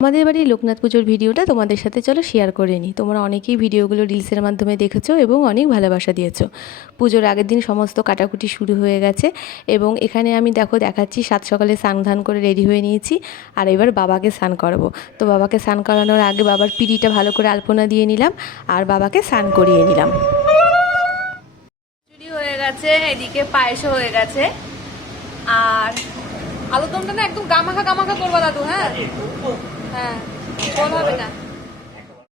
আমাদের বাড়ির লোকনাথ পুজোর ভিডিওটা তোমাদের সাথে চলো শেয়ার করে নিই। তোমরা অনেকেই ভিডিওগুলো রিলসের মাধ্যমে দেখেছ এবং অনেক ভালোবাসা দিয়েছ। পুজোর আগের দিন সমস্ত কাটাকুটি শুরু হয়ে গেছে এবং এখানে আমি দেখো দেখাচ্ছি, সাত সকালে স্নান ধান করে রেডি হয়ে নিয়েছি আর এবার বাবাকে স্নান করাবো। তো বাবাকে স্নান করানোর আগে বাবার পিড়িটা ভালো করে আলপনা দিয়ে নিলাম আর বাবাকে স্নান করিয়ে নিলাম। হয়ে গেছে, এদিকে পায়েসও হয়ে গেছে। আর আলুদমটা না একদম গামাখা গামাখা করবা দাদু হ্যাঁ? হ্যাঁ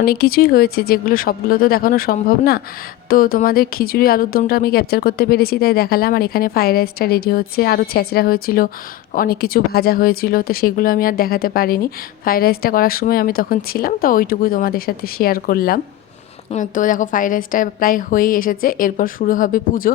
অনেক কিছুই হয়েছে, যেগুলো সবগুলো তো দেখানো সম্ভব না। তো তোমাদের খিচুড়ি আলুর দমটা আমি ক্যাপচার করতে পেরেছি, তাই দেখালাম। আর এখানে ফ্রাইড রাইসটা রেডি হচ্ছে আরও ছেঁচড়া হয়েছিল, অনেক কিছু ভাজা হয়েছিল, তো সেগুলো আমি আর দেখাতে পারিনি। ফ্রাইড রাইসটা করার সময় আমি তখন ছিলাম, তো ওইটুকুই তোমাদের সাথে শেয়ার করলাম। তো দেখো ফ্রাইড রাইসটা প্রায় হয়েই এসেছে, এরপর শুরু হবে পুজো।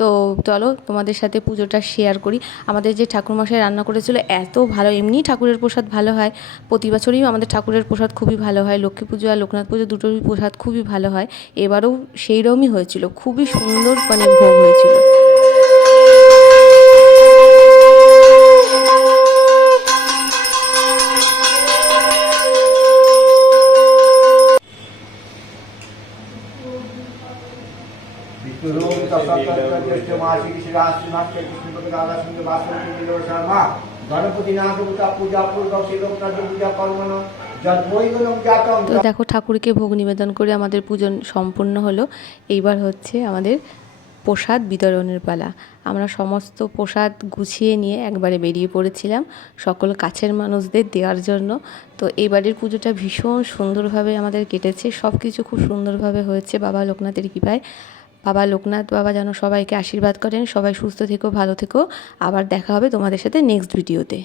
তো চলো তোমাদের সাথে পুজোটা শেয়ার করি। আমাদের যে ঠাকুরমশাই রান্না করেছিল, এত ভালো, এমনি ঠাকুরের প্রসাদ ভালো হয়। প্রতি বছরই আমাদের ঠাকুরের প্রসাদ খুবই ভালো হয়। লক্ষ্মী পুজো আর লোকনাথ পুজো দুটোরই প্রসাদ খুবই ভালো হয়। এবারও সেই রকমই হয়েছিল, খুবই সুন্দর মানে ভোগ হয়েছিল। विष्णुरूप तत्सत्तज्येष्ठमासिक श्रीराष्ट्रनाथ कृष्णपति राधा सिंह वासुदेव लीलो शर्मा गणपति नाथ पूजा पूजा पूर्वक श्रीलोकनाथ पूजा कर्मण जन्मोइगलम जातम তো দেখো ঠাকুরকে ভোগ নিবেদন করে আমাদের পূজন সম্পূর্ণ হলো এইবার হচ্ছে আমাদের প্রসাদ বিতরণের পালা আমরা সমস্ত প্রসাদ গুছিয়ে নিয়ে একবারে বেরিয়ে পড়েছিলাম সকল কাছের মানুষদের দেওয়ার জন্য তো এবারের পুজোটা ভীষণ সুন্দরভাবে আমাদের কেটেছে সব কিছু খুব সুন্দরভাবে হয়েছে বাবা লোকনাথের কৃপায় বাবা লোকনাথ বাবা যেন সবাইকে আশীর্বাদ করেন, সবাই সুস্থ থেকো, ভালো থেকো। আবার দেখা হবে তোমাদের সাথে নেক্সট ভিডিওতে